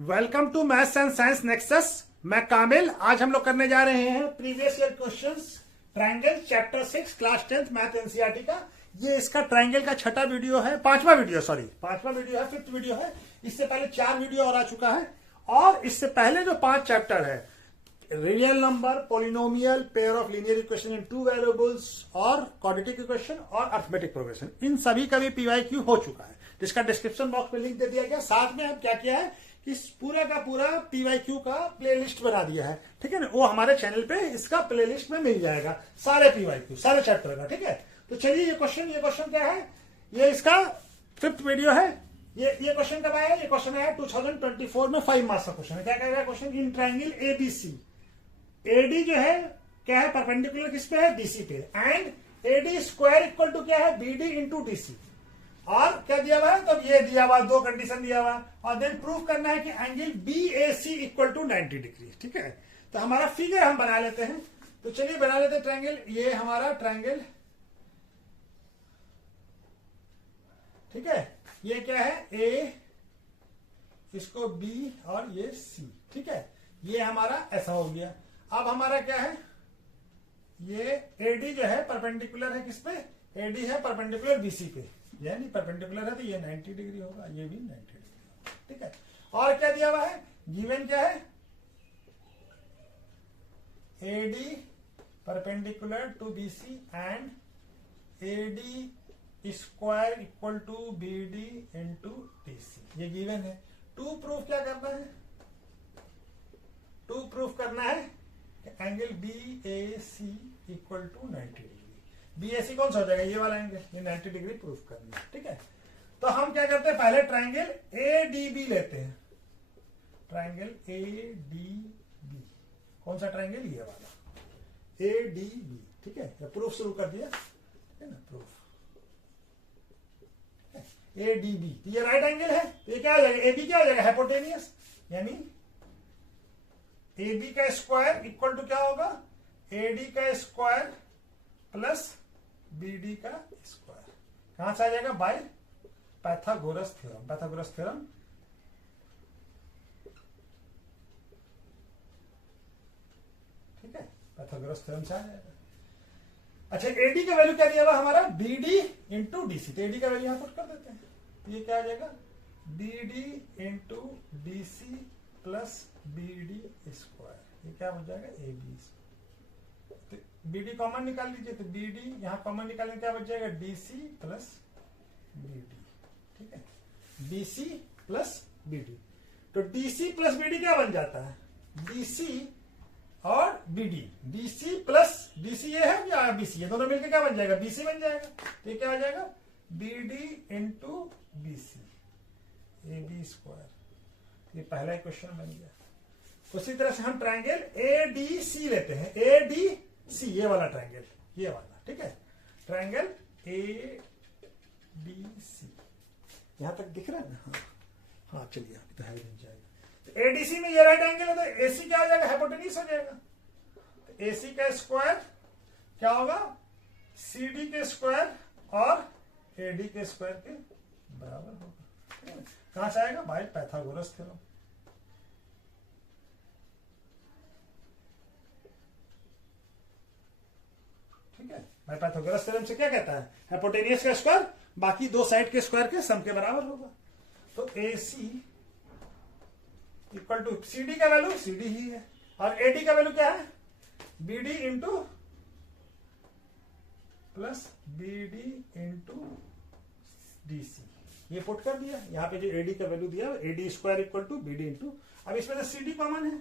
Welcome to maths and science nexus. मैं कामिल। आज हम लोग करने जा रहे हैं previous year questions, triangle chapter 6 class 10th math NCERT का। ये इसका ट्रायंगल का छठा वीडियो है, पांचवा वीडियो है, फिफ्थ वीडियो है। इससे पहले 4 वीडियो और आ चुका है। और इससे पहले जो 5 चैप्टर है, real number, polynomial, pair of linear equation in 2 variables और क्वाड्रेटिक इक्वेशन और अरिथमेटिक प्रोग्रेशन, इन सभी का भी पीवाईक्यू हो चुका है, जिसका डिस्क्रिप्शन बॉक्स में लिंक दे दिया गया। साथ में हम क्या किया है कि पूरा का पूरा पीवाईक्यू का प्लेलिस्ट बना दिया है, ठीक है ना। वो हमारे चैनल पे इसका प्लेलिस्ट में मिल जाएगा, सारे पीवाईक्यू, सारे चैप्टर का, ठीक है। तो चलिए ये क्वेश्चन क्या है, ये इसका 5th वीडियो है। ये क्वेश्चन कब आया? ये क्वेश्चन आया 2024 में 5 मार्क्स का क्वेश्चन है। क्या कह रहा है question? In triangle ABC, AD जो है क्या है, परपेंडिकुलर किस पे है? डीसी पे। And AD square equal to क्या है? BD into DC. और क्या दिया हुआ है? तो ये दिया हुआ, 2 कंडीशन दिया हुआ, और देन प्रूफ करना है कि angle BAC equal to 90 degree, ठीक है। तो हमारा फिगर हम बना लेते हैं। तो चलिए बना लेते हैं ट्रायंगल। ये हमारा ट्रायंगल, ठीक है। ये क्या है? ए, इसको बी और ये सी, ठीक है। ये हमारा ऐसा हो गया। अब हमारा क्या है? ये एडी जो है परपेंडिकुलर है किस पे? एडी है परपेंडिकुलर बीसी पे, यानी परपेंडिकुलर है तो ये 90 डिग्री होगा, ये भी 90 डिग्री होगा, ठीक है। और क्या दिया हुआ है? गिवन क्या है? AD perpendicular to BC and AD square equal to BD into DC, ये गिवन है। टू प्रूफ क्या करना है? टू प्रूफ करना है angle B A C equal to 90 degree. B A C कौन सा हो जाएगा? ये वाला एंगल, ये 90 डिग्री प्रूफ करना है, ठीक है। तो हम क्या करते हैं, पहले ट्रायंगल ए डी बी लेते हैं। ट्रायंगल ए डी बी, कौन सा ट्रायंगल? ये वाला ए डी बी, ठीक है। तो प्रूफ शुरू कर दिया, ठीक है ना, प्रूफ ए डी बी। ये राइट एंगल है, तो ये क्या हो जाएगा? ए बी क्या हो जाएगा? हाइपोटेनियस, यानी ए बी का स्क्वायर इक्वल टू क्या होगा? ए डी का स्क्वायर प्लस बी डी का स्क्वायर। कहां से आ जाएगा? Bye Pythagoras theorem. Pythagoras theorem, ठीक है, पाइथागोरस थ्योरम से आ जाएगा। अच्छा, एडी का वैल्यू क्या दिया हुआ हमारा? B D into DC. तो एडी का वैल्यू यहां पुट कर देते हैं। ये क्या आ जाएगा? B D into DC plus B D square. ये क्या हो जाएगा? A B. तो बी डी कॉमन निकाल लीजिए, तो बी डी यहां कॉमन निकालने क्या बच जाएगा? डीसी प्लस बी डी, ठीक है। डीसी प्लस बी डी, तो डीसी प्लस बी डी क्या बन जाता है? डीसी और बीडी। डीसी प्लस डीसी ये है या बीसी, ये दोनों मिलकर क्या बन जाएगा? बीसी बन जाएगा। तो ये क्या हो जाएगा? BD into BC, A B square. ये पहला क्वेश्चन बन गया। उसी तरह से हम ट्रायंगल ए डी सी लेते हैं। ए डी सी, ये वाला ट्रायंगल, ये वाला, ठीक है। ट्रायंगल ए डी सी, यहां तक दिख रहा है ना? हाँ चलिए, अभी तो है बन जाएगा। तो एडीसी में ये राइट एंगल है, तो एसी क्या हो जाएगा? हाइपोटेन्यूज हो जाएगा। तो एसी का स्क्वायर क्या होगा? सीडी के स्क्वायर और एडी के स्क्वायर के बराबर होगा। कहां से आएगा? Bye Pythagoras theorem. ठीक है, बाय पाइथागोरस थ्योरम से क्या कहता है? हाइपोटेनियस का स्क्वायर बाकी 2 साइड के स्क्वायर के सम के बराबर होगा। तो A C equal to CD का वैल्यू सीडी ही है, और एडी का वैल्यू क्या है? BD into plus BD into DC. ये पुट कर दिया। यहाँ पे जो एडी का वैल्यू दिया, AD square equal to BD into, अब इसमें तो सीडी कॉमन है,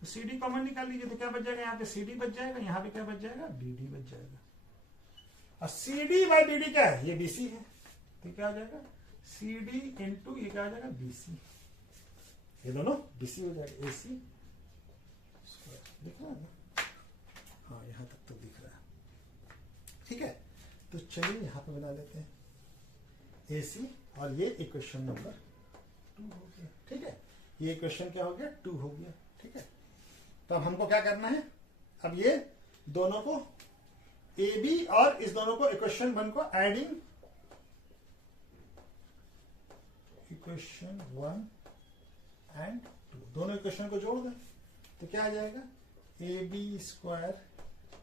तो सीडी कॉमन निकाल लीजिए। तो क्या बच जाएगा? यहाँ पे सीडी बच जाएगा, यहाँ पे क्या बच जाएगा? बीडी बच जाएगा। और सीडी बाई बीडी क्या है? ये बीसी है, तो क्या हो जाएगा? सीडी इंटू ये क्या हो जाएगा? बीसी। ये दोनों बीसी हो जाएगा। एसी स्क्वायर दिख रहा है ना? हाँ, यहां तक तो दिख रहा है, ठीक है। तो चलिए यहां पे बना लेते हैं एसी, और ये इक्वेशन नंबर 2 हो गया, ठीक है। ये इक्वेशन क्या हो गया? 2 हो गया, ठीक है। तो अब हमको क्या करना है? अब ये दोनों को ए बी और इस दोनों को इक्वेशन 1 को एडिंग इक्वेशन 1 एंड 2, दोनों इक्वेशन को जोड़ दें तो क्या आ जाएगा, A B square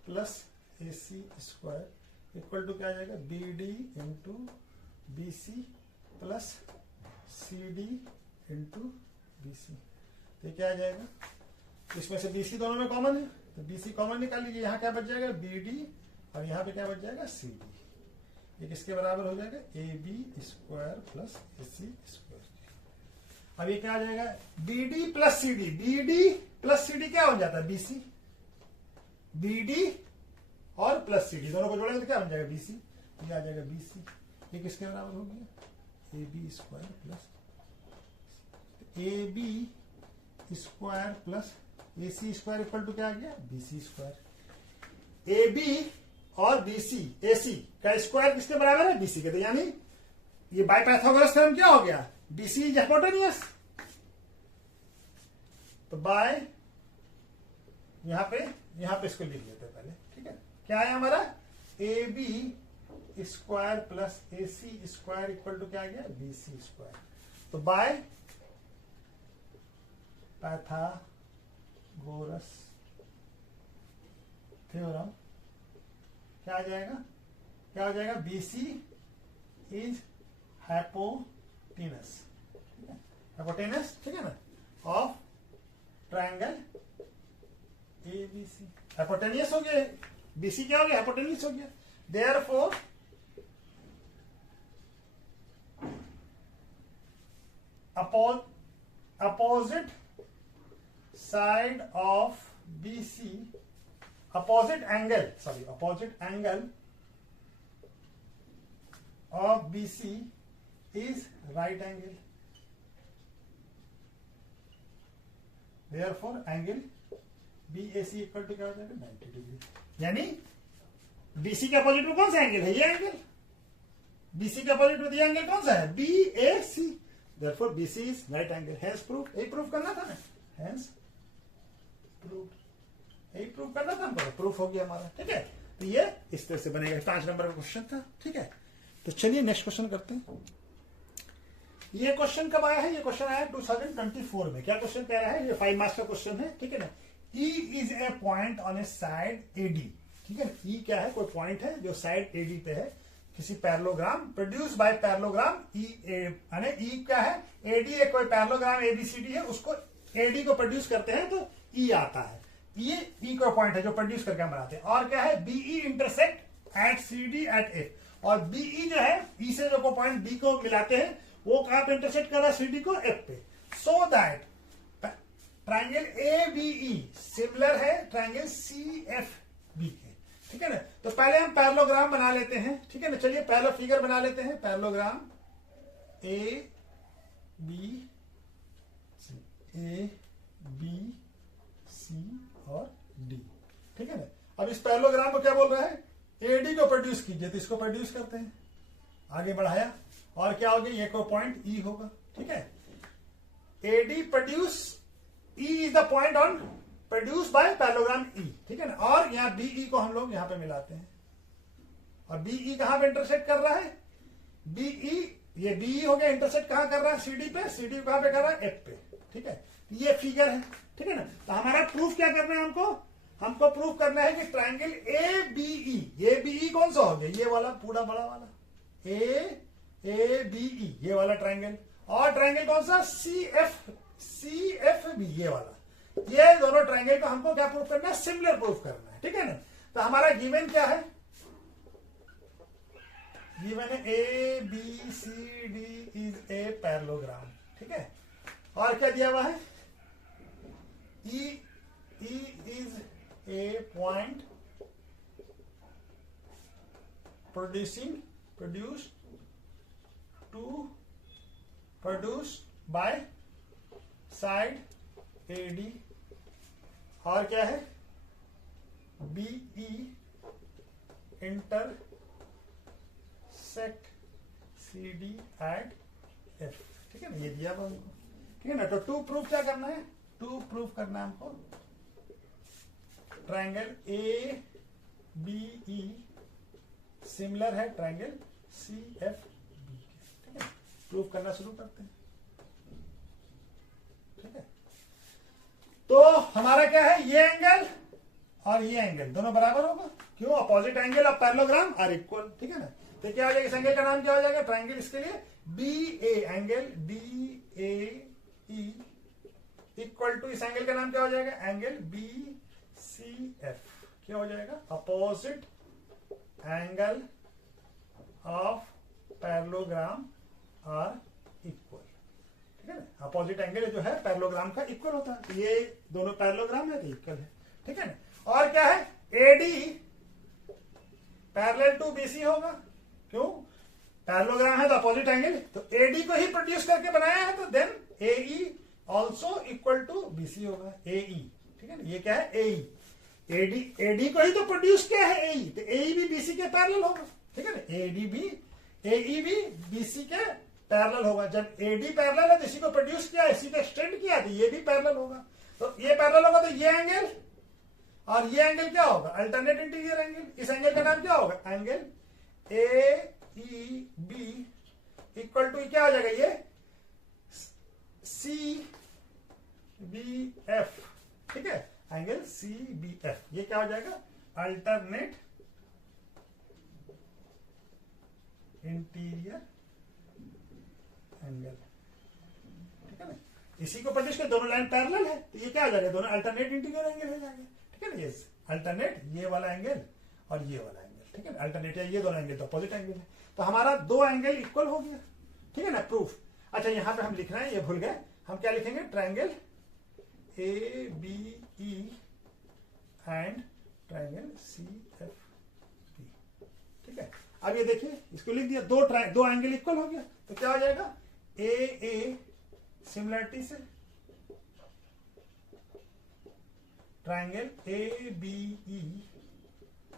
plus A C square equal to क्या आ जाएगा, B D into B C plus C D into B C. तो क्या आ जाएगा, इसमें से बी सी दोनों में कॉमन है तो बी सी कॉमन निकाल लीजिए, यहाँ क्या बच जाएगा, बी डी, और यहाँ पे क्या बच जाएगा, सी डी। ये किसके बराबर हो जाएगा, A B square plus A C square. अब ये क्या आ जाएगा, B D plus C D, B D plus C D क्या हो जाता है, बी सी, बी डी और प्लस सी डी दोनों को जोड़ेंगे तो क्या बन जाएगा, बी सी। ये आ जाएगा बी सी, ये किसके बराबर हो गया, A B square plus A B square plus A C square equal to क्या आ गया, B C square. A B और बी सी, ए सी का स्क्वायर किसके बराबर है, बी सी के, तो यानी ये बाय पाइथागोरस थ्योरम क्या हो गया, बी सी इज हाइपोटेन्यूस। तो बाय यहां पे इसको लिख लेते हैं पहले, ठीक है। क्या है हमारा, A B square plus A C square equal to क्या आ गया, बी सी स्क्वायर। तो बाय पाइथागोरस थ्योरम क्या आ जाएगा, क्या हो जाएगा, B C is hypotenuse, hypotenuse, ठीक है ना, of triangle A B C. Hypotenuse हो गया, बी सी क्या हो गया, हाइपोटेनियस हो गया। Therefore opposite side of B C, opposite angle of BC is right angle. Therefore angle BAC equal to क्या हो जाएगा, 90 डिग्री। यानी BC के अपोजिट में कौन सा एंगल है, ये एंगल। BC के अपोजिट में ये एंगल कौन सा है, BAC। Therefore BC is right angle. Hence proof, यही प्रूफ करना था ना, hence proof, यही प्रूफ करना था हमको, प्रूफ हो गया हमारा, ठीक है। तो ये इस तरह से बनेगा, 5 नंबर का क्वेश्चन था, ठीक है। तो चलिए नेक्स्ट क्वेश्चन करते हैं। ये क्वेश्चन कब आया है, ये क्वेश्चन आया 2024 में। क्या क्वेश्चन कह रहा है, ये 5 मार्क्स का क्वेश्चन है, ठीक है ना। E is a point on A side AD, ठीक है ना। E क्या है, कोई पॉइंट है जो साइड AD पे है, किसी पैरेललोग्राम प्रोड्यूस बाय पैरेललोग्राम यानी E क्या है, AD एक कोई पैरेललोग्राम ABCD है, उसको AD को प्रोड्यूस करते हैं तो E आता है। ये E को पॉइंट है जो प्रोड्यूस करके हम बनाते हैं। और क्या है, BE intersect at CD at F, और BE जो है, E से जो पॉइंट B को मिलाते हैं वो कहां पे इंटरसेक्ट कर रहा है, CD को F पे। So that triangle ABE similar है ट्राइंगल CFB के, ठीक है ना। तो पहले हम पैरेललोग्राम बना लेते हैं, ठीक है ना। चलिए पहला फिगर बना लेते हैं, पैरेललोग्राम ABC और D, ठीक है ना। अब इस पैरेललोग्राम को क्या बोल रहा है, AD को प्रोड्यूस कीजिए, तो इसको प्रोड्यूस करते हैं, आगे बढ़ाया, और क्या हो गया, ये कोई पॉइंट E होगा, ठीक है। AD produce, E is the point on produce by parallelogram E, ठीक है ना। और यहाँ BE को हम लोग यहाँ पे मिलाते हैं, और BE कहां पे इंटरसेक्ट कर रहा है, BE, ये BE हो गया, इंटरसेक्ट कहां कर रहा है, CD पे, CD कहां पे कर रहा है, F पे, ठीक है। ये फिगर है, ठीक है ना। तो हमारा प्रूफ क्या करना है, हमको प्रूफ करना है कि ट्राइंगल ABE, ये BE कौन सा हो गया, ये वाला पूरा बड़ा वाला ABE, ये वाला ट्राइंगल, और ट्राइंगल कौन सा, CFB, ये वाला। ये दोनों ट्राइंगल को हमको क्या प्रूफ करना है, सिमिलर प्रूफ करना है, ठीक है ना। तो हमारा गिवन क्या है, गिवन है ABCD इज ए पैरेललोग्राम, ठीक है। और क्या दिया हुआ है, E is a point produced by side AD, और क्या है, BE intersect CD at F, ठीक है ना। ये दिया हुआ हमको, ठीक है ना। तो टू प्रूफ क्या करना है, टू प्रूफ करना है हमको ट्राइंगल ABE सिमिलर है ट्राइंगल CFB, ठीक है। प्रूफ करना शुरू करते हैं, ठीक है। हमारा क्या है, ये एंगल और ये एंगल दोनों बराबर होगा, क्यों, opposite angle of parallelogram are equal, ठीक है ना। तो क्या हो जाएगा, इस एंगल का नाम क्या हो जाएगा, ट्राइंगल, इसके लिए B A, angle B A E equal to, इस एंगल का नाम क्या हो जाएगा, एंगल बी सी एफ, क्या हो जाएगा, opposite angle of parallelogram are equal, ठीक है ना। अपोजिट एंगल जो है पैरेललोग्राम का इक्वल होता है, ये दोनों पैरेललोग्राम है तो इक्वल है, ठीक है ना। और क्या है, एडी पैरेलल टू बीसी होगा, क्यों, पैरेललोग्राम है तो अपोजिट एंगल, तो एडी को ही प्रोड्यूस करके बनाया है तो then AE also equal to BC होगा, एई, ठीक है ना। ये क्या है, एई, एडी को ही तो प्रोड्यूस किया है एई, तो एई भी बीसी के पैरेलल होगा, ठीक है ना। एडी भी एई भी बीसी के पैरेलल होगा, जब एडी पैरेलल है तो इसी को प्रोड्यूस किया, इसी को एक्सटेंड किया, तो ये भी पैरेलल होगा, तो ये पैरेलल होगा, तो ये एंगल और ये एंगल क्या होगा, अल्टरनेट इंटीरियर एंगल, इस एंगल का नाम क्या होगा, angle A E B equal to क्या हो जाएगा, ये सी बी एफ, ठीक है, एंगल सी बी एफ, ये क्या हो जाएगा, अल्टरनेट इंटीरियर एंगल, ठीक है ना। इसी को प्रोड्यूस कर, दोनों लाइन पैरेलल है तो ये क्या हो जाएगा, दोनों अल्टरनेट इंटीरियर एंगल हो जाएंगे, ठीक है ना। ये अल्टरनेट, ये वाला एंगल और ये वाला एंगल, ठीक है ना, अल्टरनेट है, ये दोनों एंगल तो अपोजिट एंगल है, तो हमारा दो एंगल इक्वल हो गया, ठीक है ना, प्रूफ। अच्छा यहां पे हम लिख रहे हैं, ये भूल गए, हम क्या लिखेंगे, triangle A B E and triangle C F B, ठीक है। अब ये देखिए, इसको लिख दिया, दो एंगल इक्वल हो गया, तो क्या हो जाएगा, ए सिमिलरिटी से triangle A B E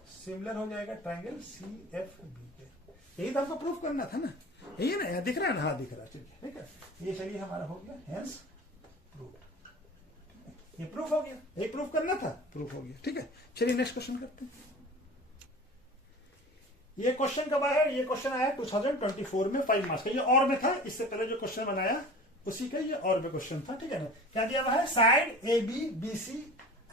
similar हो जाएगा ट्राइंगल सी एफ बी के, यही तो हमको प्रूफ करना था ना, यही है ना, दिख रहा है ना, हाँ दिख रहा है, चलिए ठीक है, ये चलिए हमारा हो गया, हेंस प्रूफ, ये प्रूफ हो गया, यही प्रूफ करना था, प्रूफ हो गया, ठीक है। चलिए नेक्स्ट क्वेश्चन करते हैं। ये क्वेश्चन कब आया, ये क्वेश्चन आया 2024 में 5 मार्क्स का, ये और में था, इससे पहले जो क्वेश्चन बनाया उसी का ये और में क्वेश्चन था, ठीक है ना। क्या दिया हुआ है, side A B B C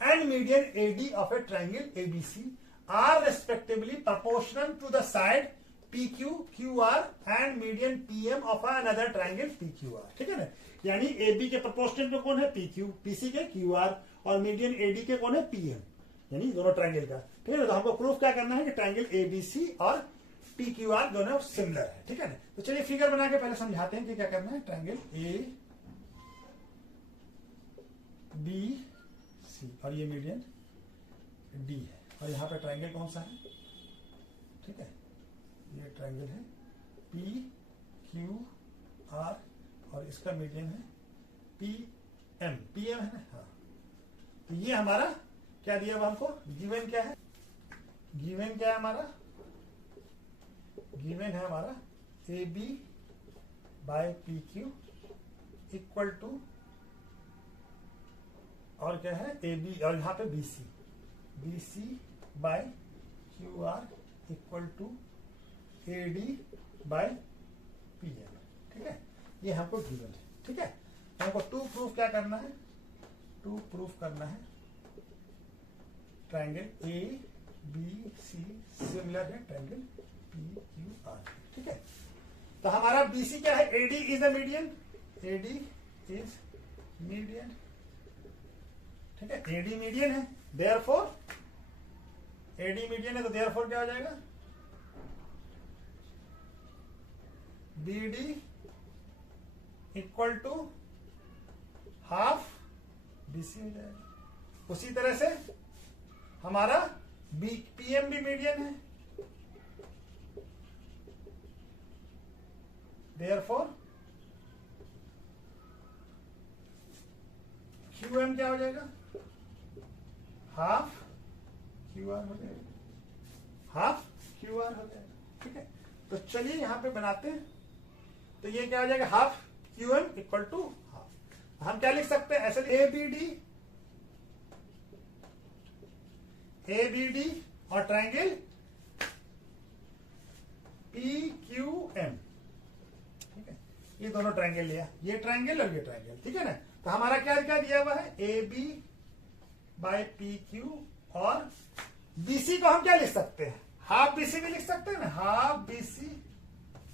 and median A D of a triangle A B C are respectively proportional to the side P Q Q R and median P M of another triangle P Q R, ठीक है ना। यानी A B के proportional में कौन है, P Q, PC के Q R, और मीडियन ए डी के कौन है, पी एम, यानी दोनों ट्राइंगल का, ठीक है ना। तो हमको प्रूफ क्या करना है कि ट्राइंगल ए बी सी और पी क्यू आर दोनों सिमिलर है, ठीक है ना। तो चलिए फिगर बना के पहले समझाते हैं कि क्या करना है, ट्राइंगल ए बी सी और ये मीडियन डी है, और यहाँ पे ट्राइंगल कौन सा है, ठीक है, ये ट्राइंगल है पी क्यू आर और इसका मीडियन है पी एम है ना, हाँ। तो ये हमारा क्या दिया हुआ हमको, गिवन क्या है, गिवन क्या है हमारा, गिवन है हमारा A B by P Q equal to, और क्या है, ए बी, और यहाँ पे B C by Q R equal to A D by P M, ठीक है, ये हमको गिवन है, ठीक है। तो हमको टू प्रूफ क्या करना है, टू प्रूफ करना है triangle A B C similar है ट्राइंगल पी क्यू आर, ठीक है। तो हमारा बीसी क्या है, AD is the median, AD is median, ठीक है, एडी मीडियन है, देयरफॉर एडी मीडियन है तो देयरफॉर क्या हो जाएगा, BD equal to half BC हो जाएगा। उसी तरह से हमारा PM भी मीडियन है, देयरफॉर QM क्या हो जाएगा, हाफ QR हो जाएगा, हाफ QR हो जाएगा, ठीक है। तो चलिए यहां पे बनाते हैं, तो ये क्या हो जाएगा, half QM equal to half, हम क्या लिख सकते हैं, ऐसे ABD और ट्राइंगल PQM, ठीक है, ये दोनों ट्राइंगल लिया, ये ट्राइंगल और ये ट्राइंगल, ठीक है ना। तो हमारा क्या क्या दिया हुआ है, AB बाय पी क्यू, और बीसी को हम क्या लिख सकते हैं, हाफ बीसी भी लिख सकते हैं ना, half BC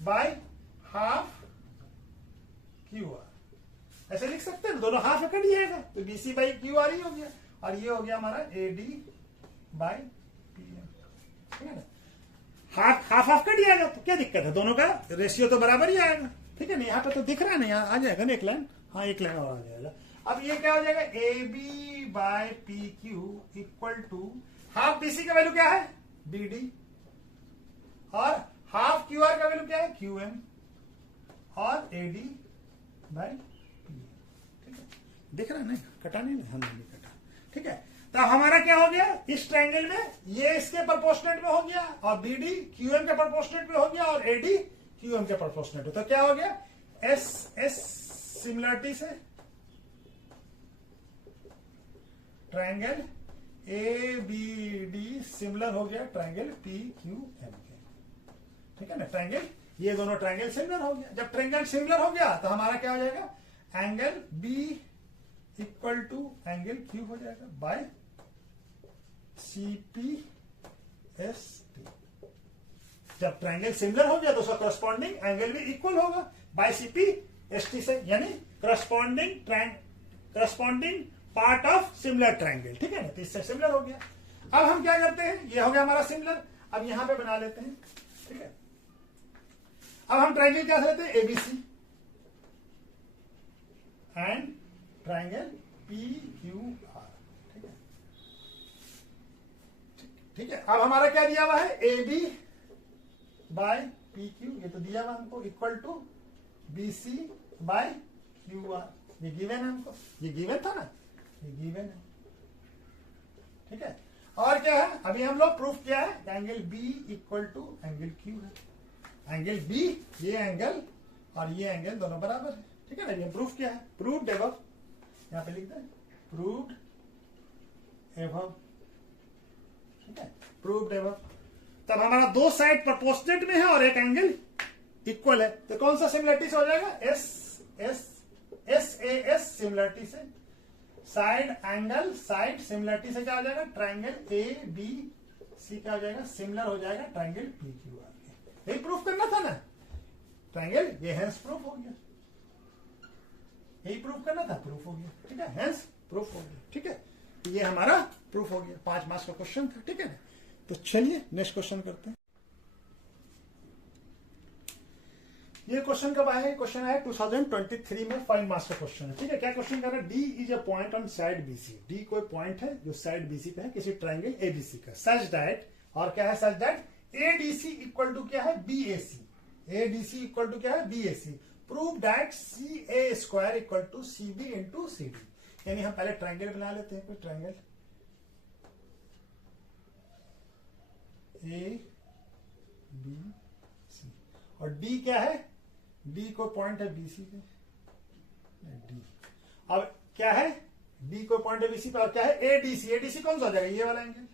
by half Q are, ऐसे लिख सकते हैं, दोनों हाफ कट जाएगा तो बीसी बाई क्यू आर ही हो गया, और ये हो गया हमारा एडी बाय पीएम, ठीक है ना। हाफ हाफ हाफ कट जाएगा तो क्या दिक्कत है, दोनों का रेशियो तो बराबर ही आएगा, ठीक है ना। यहाँ पे तो दिख रहा है ना, यहाँ आ जाएगा ना एक लाइन, हाँ एक लाइन और आ जाएगा। अब ये क्या हो जाएगा, A B by P Q equal to half BC का वैल्यू क्या है, बी डी, और हाफ क्यू आर का वैल्यू क्या है, क्यू एम, और ए डी बाय पी, ठीक है। दिख रहा है, नहीं कटा नहीं, हम नहीं कटा, ठीक है। तो हमारा क्या हो गया, इस ट्रायंगल में ये इसके प्रोपोर्शनेट में हो गया, और बी डी क्यू एम के प्रोपोर्शनेट में हो गया, और ए डी क्यू एम के प्रोपोर्शनेट में, तो क्या हो गया, एस एस सिमिलरिटी से triangle A B D similar हो गया ट्रायंगल पी क्यू एम के, ठीक है ना। ट्रायंगल, ये दोनों ट्रायंगल सिमिलर हो गया, जब ट्रायंगल सिमिलर हो गया तो हमारा क्या हो जाएगा, angle B equal to angle Q हो जाएगा by C P S T. जब ट्रायंगल सिमिलर हो गया तो उसका करस्पॉन्डिंग एंगल भी इक्वल होगा by C P S T से, यानी corresponding part of similar triangle, ठीक है ना। तो इससे सिमिलर हो गया। अब हम क्या करते हैं, ये हो गया हमारा सिमिलर, अब यहां पे बना लेते हैं, ठीक है। अब हम ट्रायंगल क्या लेते हैं, ABC and triangle P Q R, ठीक है, ठीक है। अब हमारा क्या दिया हुआ है, A B by P Q, ये तो दिया हुआ हमको, equal to B C by Q R, ये गिवन है हमको, ये गिवन था ना, ये गिवन है, ठीक है। और क्या है, अभी हम लोग प्रूफ किया है, angle B equal to angle Q है, एंगल बी, ये एंगल और ये एंगल दोनों बराबर है, ठीक है ना। ये प्रूफ किया है, प्रूव्ड एबव, यहां पे लिख दें प्रूव्ड एबव, ठीक है, प्रूव्ड एबव। तब हमारा दो साइड प्रोपोर्शनेट में है और एक एंगल इक्वल है, तो कौन सा सिमिलरिटी से हो जाएगा, S S S A S similarity से, साइड एंगल साइड सिमिलरिटी से क्या हो जाएगा, ट्रायंगल ए बी सी क्या हो जाएगा, सिमिलर हो जाएगा ट्रायंगल पी क्यू आर के। यही प्रूफ करना था ना, ट्रायंगल ये हेंस प्रूफ हो गया, यही प्रूफ करना था, प्रूफ हो गया, ठीक है, हेंस प्रूफ हो गया, ठीक है। ये हमारा प्रूफ हो गया, 5 मार्क्स का क्वेश्चन था, ठीक है ना। तो चलिए नेक्स्ट क्वेश्चन करते हैं। ये क्वेश्चन कब आया है, क्वेश्चन आया 2023 में, 5 मार्क्स का क्वेश्चन है, ठीक है। क्या क्वेश्चन कर रहा है, D is a point on side BC, D कोई पॉइंट है जो साइड बीसी पे है किसी ट्रायंगल एबीसी का, सच दैट, और क्या है, such that ADC equal to क्या है, बीएसी, एडीसी इक्वल टू क्या है, BAC, prove that C A square equal to C B into C D. यानी हम पहले ट्रायंगल बना लेते हैं, कोई ट्रायंगल ए बी सी, और डी क्या है, डी को पॉइंट है बीसी पे, डी, अब क्या है, डी को पॉइंट है बीसी पे, और क्या है, एडीसी, एडीसी कौन सा हो जाएगा, ये वाला एंगल,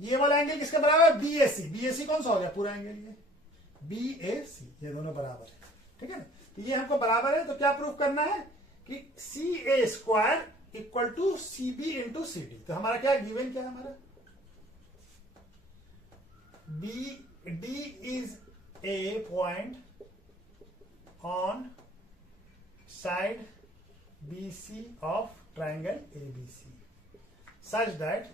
ये वाला एंगल किसके बराबर है, बीएसी, बीएसी कौन सा हो गया, पूरा एंगल ये बीएसी, ये दोनों बराबर है, ठीक है ना। तो ये हमको बराबर है, तो क्या प्रूफ करना है कि C A square equal to C B into C D. तो हमारा क्या गिवन, क्या है हमारा, B D is a point on side BC of triangle ABC such that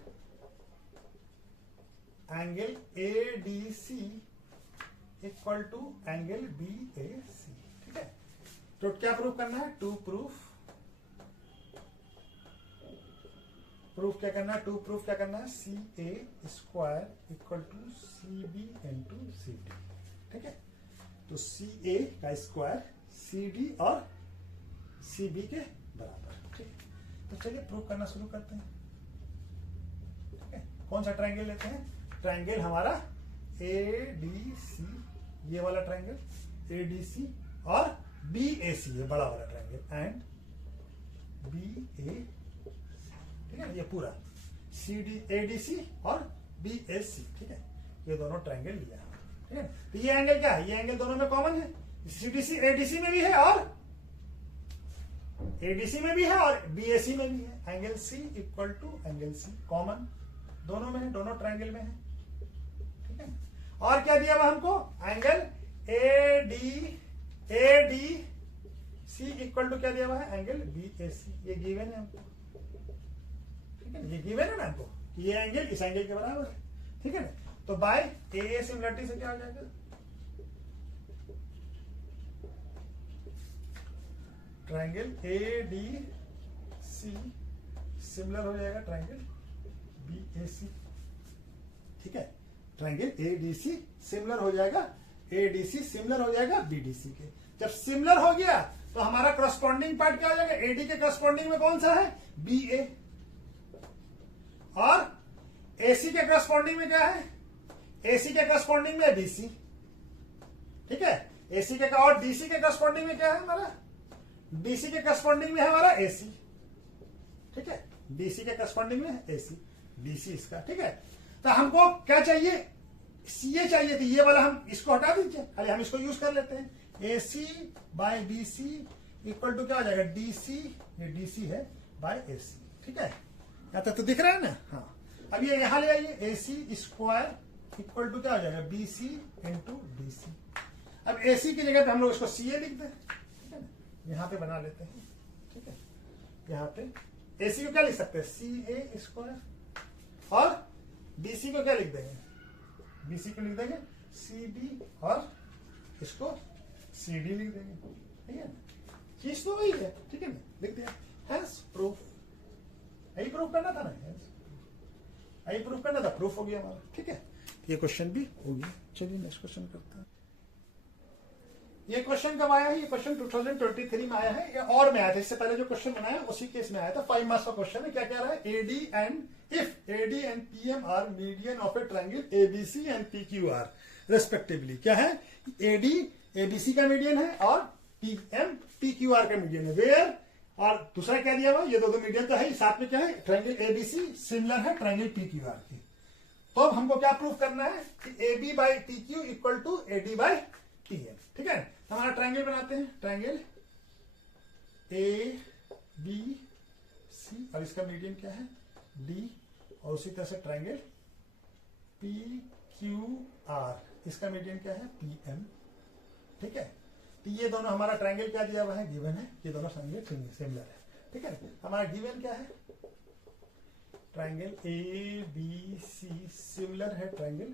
angle ADC equal to angle BAC, ठीक है। तो क्या प्रूफ करना है, टू प्रूफ क्या करना है, टू प्रूफ क्या करना है, C A square equal to C B into C D, ठीक है। तो सी ए का स्क्वायर सी डी और सी बी के बराबर, ठीक है। तो चलिए प्रूव करना शुरू करते हैं, ठीक है। कौन सा ट्रायंगल लेते हैं, ट्रायंगल हमारा ए डी सी, ये वाला ट्रायंगल ए डी सी, और बी ए सी, ये बड़ा वाला ट्रायंगल, एंड बी ए, ठीक है। ये पूरा सी डी ए डी सी और बी ए सी, ठीक है। ये दोनों ट्रायंगल लिया, ठीक है। तो ये एंगल क्या है, ये एंगल दोनों में कॉमन है, सीडीसी एडीसी में भी है और एडीसी में भी है और बीएसी में भी है। Angle C equal to angle C, common दोनों में है, दोनों ट्रायंगल में है। ठीक है, और क्या दिया हुआ हमको, angle AD C equal to क्या दिया हुआ है, एंगल बीएसी। ये गिवन है हमको, ठीक है, ये गिवन है ना हमको, ये एंगल इस एंगल के बराबर है। ठीक है ना, तो बाय ए सिमिलरिटी से क्या हो जाएगा, triangle A D C similar हो जाएगा ट्रायंगल बी ए सी। ठीक है, triangle A D C similar हो जाएगा, ए डी सी सिमिलर हो जाएगा बी डी सी के। जब सिमिलर हो गया तो हमारा करस्पॉन्डिंग पार्ट क्या हो जाएगा, एडी के करस्पॉन्डिंग में कौन सा है, बी ए, और एसी के करस्पॉन्डिंग में क्या है, एसी के करस्पॉन्डिंग में बीसी। ठीक है, एसी के और डीसी के करस्पॉन्डिंग में क्या है हमारा, डीसी के करस्पॉन्डिंग में है हमारा एसी। ठीक है, डीसी के करस्पॉन्डिंग में एसी, डीसी इसका। ठीक है, तो हमको क्या चाहिए, सीए चाहिए थी, ये वाला हम इसको हटा दीजिए, खाली हम इसको यूज कर लेते हैं। AC by BC equal to क्या हो जाएगा, डीसी, ये डीसी है बाय एसी। ठीक है, यहां तक तो दिख रहा है ना। हाँ, अब ये यहां ले आइए, एसी स्क्वायर इक्वल टू क्या हो जाएगा, बीसी इंटू डीसी। अब एसी की जगह पे हम लोग इसको सीए लिख दें। ठीक है ना, यहां पे बना लेते हैं। ठीक है, यहां पे एसी को क्या लिख सकते हैं, सी ए स्क्वायर, और डीसी को क्या लिख देंगे, बीसी को लिख देंगे सी बी, और इसको सी डी लिख देंगे। ठीक है, चीज तो वही है। ठीक है ना, लिख दिया, हैंस प्रूफ। यही प्रूफ करना था ना, यही प्रूफ करना था, प्रूफ हो गया हमारा। ठीक है, ये क्वेश्चन भी हो गया। चलिए नेक्स्ट क्वेश्चन करते हैं। ये क्वेश्चन कब आया है, ये क्वेश्चन 2023 में आया है, या और में आया था, इससे पहले जो क्वेश्चन बनाया उसी केस में आया था। 5 मार्क्स का क्वेश्चन है। क्या कह रहा है, AD and if AD and PM are median of a triangle ABC and PQR respectively. क्या है, एडी एबीसी का मीडियन है और पीएम पीक्यूआर का मीडियन है। वेयर, और दूसरा क्या दिया हुआ, ये दो मीडियन तो है, साथ में क्या है, ट्रायंगल एबीसी सिमिलर है ट्रायंगल पीक्यूआर की। तो अब हमको क्या प्रूव करना है कि A B by T Q equal to A D by T M. ठीक है, हमारा ट्रायंगल बनाते हैं, ट्रायंगल ए बी सी, और इसका मीडियन क्या है, डी, और उसी तरह से ट्रायंगल पी क्यू आर, इसका मीडियन क्या है, पी एम। ठीक है, तो ये दोनों हमारा ट्रायंगल क्या दिया हुआ है, गिवन है, ये दोनों सिमिलर है। ठीक है, हमारा गिवन क्या है, triangle A B C similar है ट्रायंगल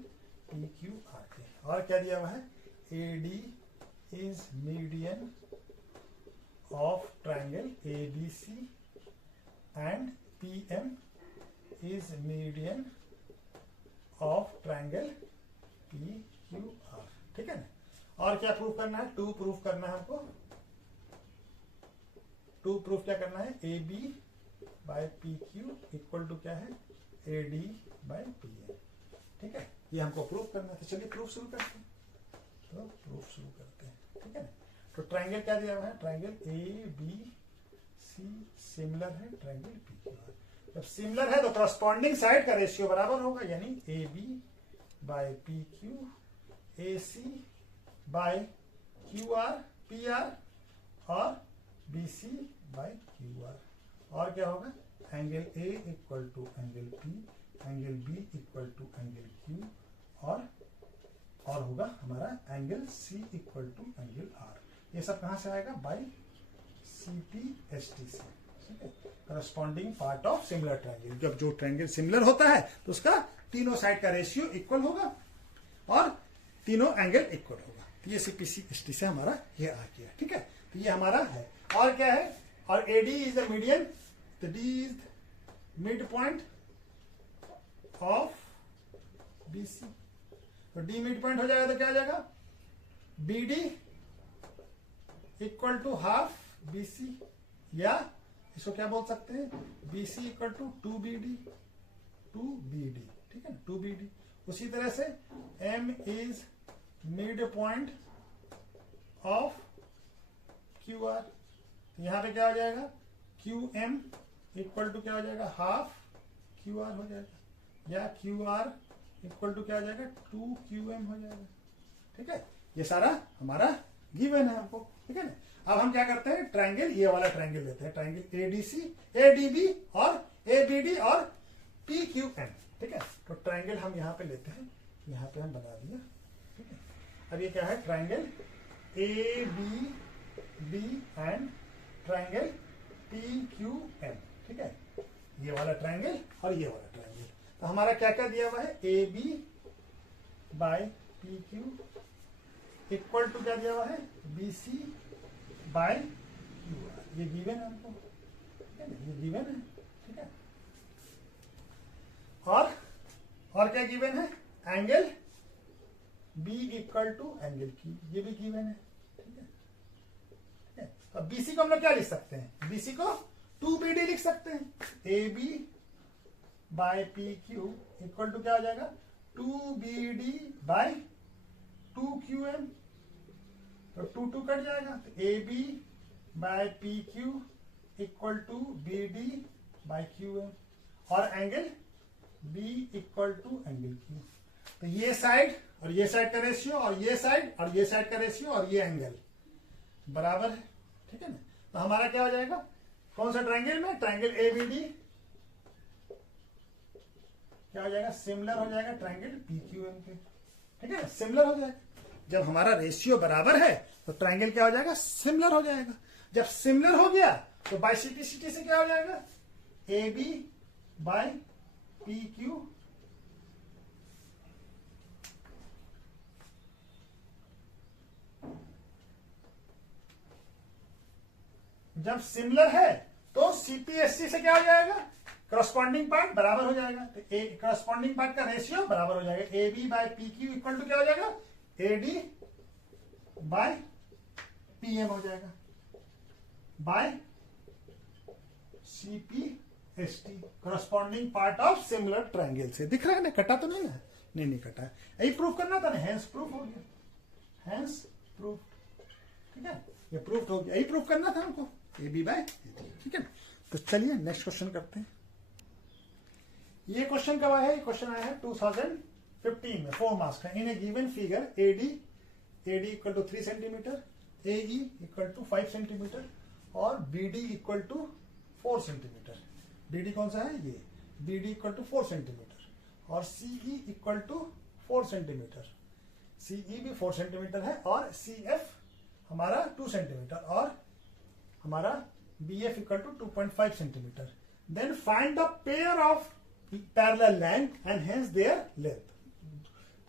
पी क्यू आर के, और क्या दिया हुआ है, A D is median of triangle A B C and P M is median of triangle P Q R. ठीक है ना, और क्या प्रूफ करना है, टू प्रूफ करना है हमको। टू प्रूफ क्या करना है, A B by P Q equal to क्या है, A D by P M. ठीक है, ये हमको प्रूफ करना है। तो चलिए प्रूफ शुरू करते हैं, तो प्रूफ शुरू करते हैं। ठीक है ना, तो ट्रायंगल क्या दिया हुआ है, triangle A B C similar है ट्रायंगल पी क्यू आर। जब सिमिलर है तो करस्पॉन्डिंग साइड का रेशियो बराबर होगा, यानी A B by P Q, A C by Q R P R, और B C by Q R. और क्या होगा, angle A equal to angle P, angle B equal to angle Q, और होगा हमारा angle C equal to angle R. ये सब कहां से आएगा, by C T S T से। ठीक है, corresponding part of similar triangle. जब जो ट्रायंगल सिमिलर होता है तो उसका तीनों साइड का रेशियो इक्वल होगा और तीनों एंगल इक्वल होगा। तो ये सीपीसी एस टी से हमारा ये आ गया। ठीक है, तो ये हमारा है। और क्या है, और एडी इज द मीडियन, तो D is mid point of BC. तो डी मिड पॉइंट हो जाएगा तो क्या आ जाएगा, B D equal to half BC, या इसको क्या बोल सकते हैं, BC equal to two B D, two B D. ठीक है ना, टू बी डी। उसी तरह से M is mid point of Q R. यहां पे क्या हो जाएगा, क्यू एम इक्वल टू क्या हो जाएगा, हाफ क्यू आर हो जाएगा, या क्यू आर इक्वल टू क्या हो जाएगा, टू क्यू एम हो जाएगा। ठीक है, ये सारा हमारा गिवन है हमको। ठीक है ना। अब हम क्या करते हैं, ट्राइंगल, ये वाला ट्राइंगल लेते हैं, ट्राइंगल एडीसी, एडीबी और एबीडी और पीक्यूएम, ठीक है। तो ट्राइंगल हम यहाँ पे लेते हैं, यहाँ पे हम बना दिया, ठीक है। अब ये क्या है, triangle A B D and triangle P Q M, ठीक है। ये वाला ट्राइंगल और ये वाला ट्राइंगल, तो हमारा क्या क्या दिया हुआ है, A B by P Q equal to क्या दिया हुआ है, B C by Q R. ये गिवन है हमको, ठीक है ना, ये गिवन है, ठीक है। और क्या गिवन है, angle B equal to angle Q, ये भी गिवन है, ठीक है, ठीक है। अब बीसी को हम लोग क्या लिख सकते हैं, बीसी को 2BD लिख सकते हैं, A B by P Q equal to क्या हो जाएगा, 2BD बाय 2QM, तो 2 कट जाएगा, तो A B by P Q equal to BD by QM, और angle B equal to angle Q। तो ये साइड और ये साइड का रेशियो, और ये साइड और ये साइड का रेशियो, और ये एंगल बराबर है, ठीक है ना। तो हमारा क्या हो जाएगा, कौन सा ट्राइंगल में, ट्राइंगल एबीडी क्या हो जाएगा, सिमिलर हो जाएगा ट्राइंगल पीक्यूएम के, ठीक है, सिमिलर हो जाएगा। जब हमारा रेशियो बराबर है तो ट्राइंगल क्या हो जाएगा, सिमिलर हो जाएगा। जब सिमिलर हो गया तो बाइसिटी से क्या हो जाएगा, A B by P Q जब सिमिलर है तो सीपीएससी से क्या हो जाएगा, करस्पॉन्डिंग पार्ट बराबर हो जाएगा, तो ए करस्पॉन्डिंग पार्ट का रेशियो बराबर हो जाएगा, A B by P Q equal to क्या हो जाएगा, ए डी बाय पीएम हो जाएगा by CPST, corresponding part of similar triangle से। दिख रहा है ना, कटा तो नहीं है, नहीं कटा है, यही प्रूफ करना था ना, हैंस प्रूफ हो गया, हैंस प्रूफ, ठीक है, ये प्रूफ हो गया, यही प्रूफ करना था हमको, ए बी बाय, ठीक है। तो चलिए नेक्स्ट क्वेश्चन करते हैं। ये क्वेश्चन कब आया है, क्वेश्चन आया है 2015 में, 4 मार्क्स का। In a given figure AD equal to 3 centimetre, AE equal to 5 centimetre और BD equal to 4 centimetre. BD कौन सा है, ये बीडी इक्वल टू 4 सेंटीमीटर और CE equal to 4 centimetre, CE भी 4 सेंटीमीटर है, और सीएफ हमारा 2 सेंटीमीटर, और हमारा BF equal to 2.5 centimetre. Then find the pair of parallel length and hence their length.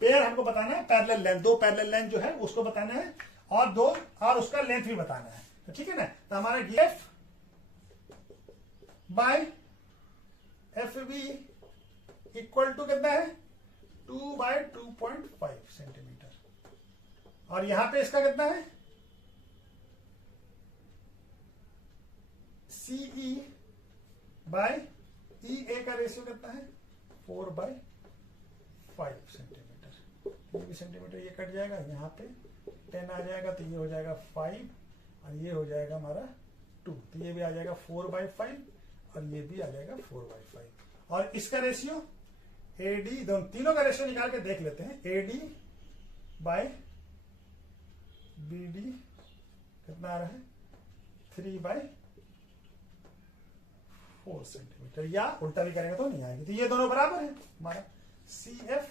Pair हमको बताना है, पैरेलल लेंथ, 2 पैरेलल लेंथ जो है उसको बताना है, और उसका लेंथ भी बताना है, तो ठीक है ना। तो हमारा GF by FB equal to कितना है, 2 बाय 2.5 सेंटीमीटर, और यहां पे इसका कितना है, CE बाय EA का रेशियो कितना है, 4 बाय 5 सेंटीमीटर। ये भी सेंटीमीटर, ये कट जाएगा, यहाँ पे 10 आ जाएगा, तो ये हो जाएगा 5 और ये हो जाएगा हमारा 2, तो ये भी आ जाएगा 4 बाय 5 और ये भी आ जाएगा 4 बाय 5। और इसका रेशियो AD, तीनों का रेशियो निकाल के देख लेते हैं, AD बाय BD कितना आ रहा है, 3 बाय 4 सेंटीमीटर, या उल्टा भी करेंगे तो नहीं आएगी, तो ये दोनों बराबर है। हमारा CF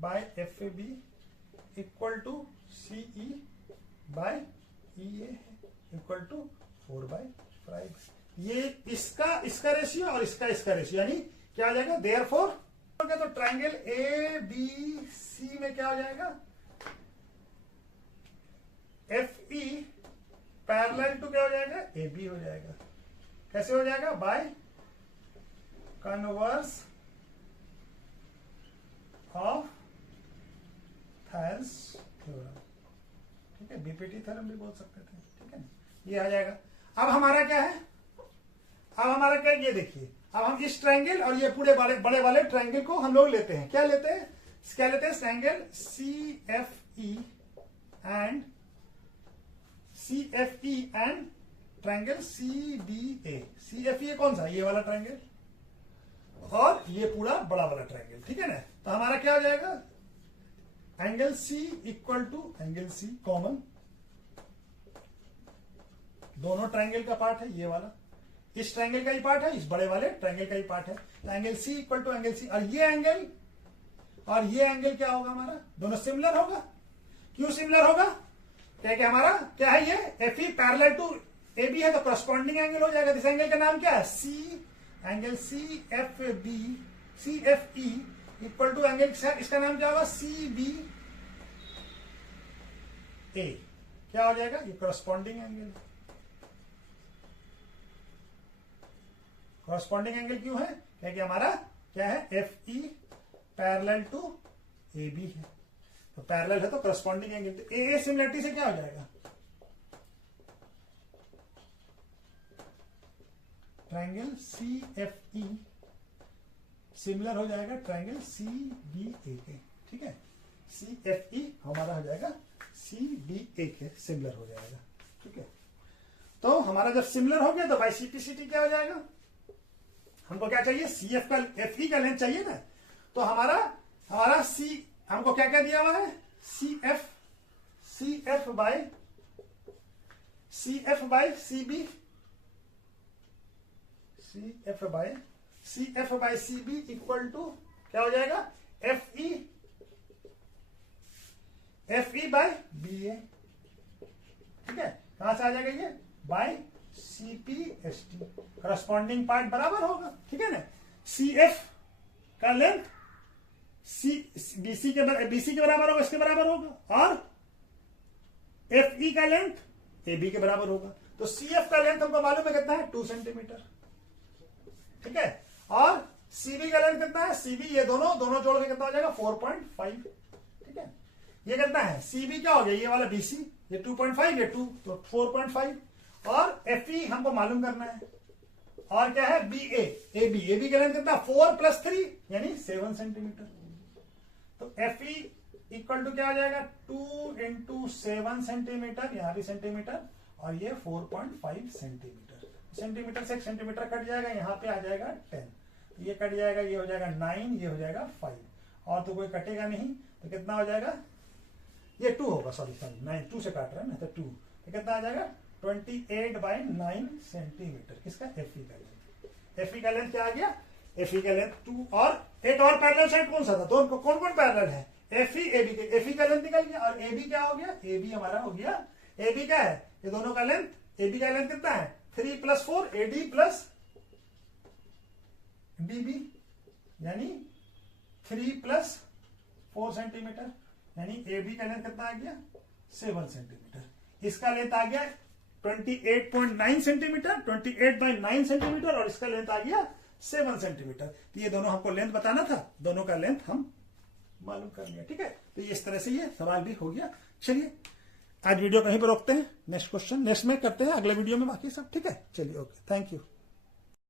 by FB equal to CE by EA equal to 4 by 5। ये इसका रेशियो और इसका रेशियो, यानी क्या आ जाएगा, देयरफॉर तो ट्राइंगल ABC में क्या हो जाएगा, FE पैरेलल टू क्या हो जाएगा, AB हो जाएगा। कैसे हो जाएगा, by converse of Thales theorem, ठीक है, बीपीटी थ्योरम भी बोल सकते थे, ठीक है ना, ये आ जाएगा। अब हमारा क्या है, ये देखिए, अब हम इस ट्राइंगल और ये पूरे बड़े वाले ट्राइंगल को हम लोग लेते हैं, क्या लेते हैं, triangle CFE and triangle CBA। CFE कौन सा, ये वाला ट्राइंगल, और ये पूरा बड़ा वाला ट्राइंगल, ठीक है ना। तो हमारा क्या हो जाएगा, angle C equal to angle C common, दोनों ट्रायंगल का पार्ट है ये वाला, इस ट्रायंगल का ही पार्ट है, इस बड़े वाले ट्रायंगल का ही पार्ट है। तो angle C equal to angle C, और ये एंगल क्या होगा हमारा, दोनों सिमिलर होगा। क्यों सिमिलर होगा, क्या क्या हमारा क्या है, ये F E parallel to A B है, तो करस्पॉन्डिंग एंगल हो जाएगा। इस एंगल का नाम क्या है, C, angle C F B, C F E equal to angle, इसका नाम क्या होगा, सी बी ए, क्या हो जाएगा, ये करस्पॉन्डिंग एंगल। करस्पॉन्डिंग एंगल क्यों है, क्योंकि हमारा क्या है, F E parallel to A B है, तो पैरेलल है तो करस्पॉन्डिंग एंगल, तो ए सिमिलरिटी से क्या हो जाएगा, triangle C F E similar हो जाएगा ट्रायंगल सी बी ए के, ठीक है। सी एफ ई हमारा हो जाएगा सी बी ए के सिमिलर हो जाएगा, ठीक है। तो हमारा जब सिमिलर हो गया तो बाई सीपीसीटी क्या हो जाएगा, हमको क्या चाहिए, सी एफ का, एफ ई का लेंथ चाहिए ना, तो हमारा सी हमको क्या क्या दिया हुआ है, C F by C B, C F by C B equal to क्या हो जाएगा, F E by B A, ठीक है। कहां से आ जाएगा ये, by C P S T, corresponding part बराबर होगा, ठीक है ना। सी एफ का लेंथ बीसी के बराबर होगा, इसके बराबर होगा, और एफ ई का लेंथ ए बी के बराबर होगा। तो सी एफ का लेंथ हमको मालूम है कितना है, 2 सेंटीमीटर, ठीक है। और सीबी का लेंथ कितना है, सीबी ये दोनों जोड़ के कितना हो जाएगा, 4.5, ठीक है। ये कितना है, सीबी क्या हो गया, ये वाला बीसी, ये 2.5, ये 2, तो 4.5, और एफ ई हमको मालूम करना है, और क्या है, बी ए बी का लेंथ कितना, 4 + 3 यानी 7 सेंटीमीटर। तो एफ ई इक्वल टू क्या हो जाएगा, 2 × 7 सेंटीमीटर, यहां भी सेंटीमीटर, और ये 4.5 सेंटीमीटर। सेंटीमीटर से 1 सेंटीमीटर कट जाएगा, यहां पे आ जाएगा 10, तो ये कट जाएगा, ये हो जाएगा 9, ये हो जाएगा 5, और तो कोई कटेगा नहीं, तो कितना हो जाएगा, ये 2 होगा, सॉरी 9, 2 से काट रहा है ना, तो 2, तो कितना आ जाएगा, 28/9 सेंटीमीटर, किसका, एफ ई का लेंथ। एफ ई का लेंथ क्या आ गया, एफ ई का लेंथ 2, और एक और पैरेलल साइड कौन सा था, दोनों कौन कौन पैरेलल है, एफ ई ए बी के, एफ ई का लेंथ निकल गया, और ए बी क्या हो गया, ए बी हमारा हो गया, ए बी क्या है, ये दोनों का लेंथ, ए बी का लेंथ कितना है, 3 + 4 AD + BB, यानी 3 + 4 सेंटीमीटर, यानी AB का लेंथ कितना आ गया, 7 सेंटीमीटर। इसका लेंथ आ गया 28.9 सेंटीमीटर, 28/9 सेंटीमीटर, और इसका लेंथ आ गया 7 सेंटीमीटर। तो ये दोनों हमको लेंथ बताना था, दोनों का लेंथ हम मालूम कर लिया, ठीक है। तो इस तरह से ये सवाल भी हो गया। चलिए आज वीडियो कहीं पर रोकते हैं, नेक्स्ट क्वेश्चन नेक्स्ट में करते हैं, अगले वीडियो में बाकी सब, ठीक है। चलिए, ओके, थैंक यू।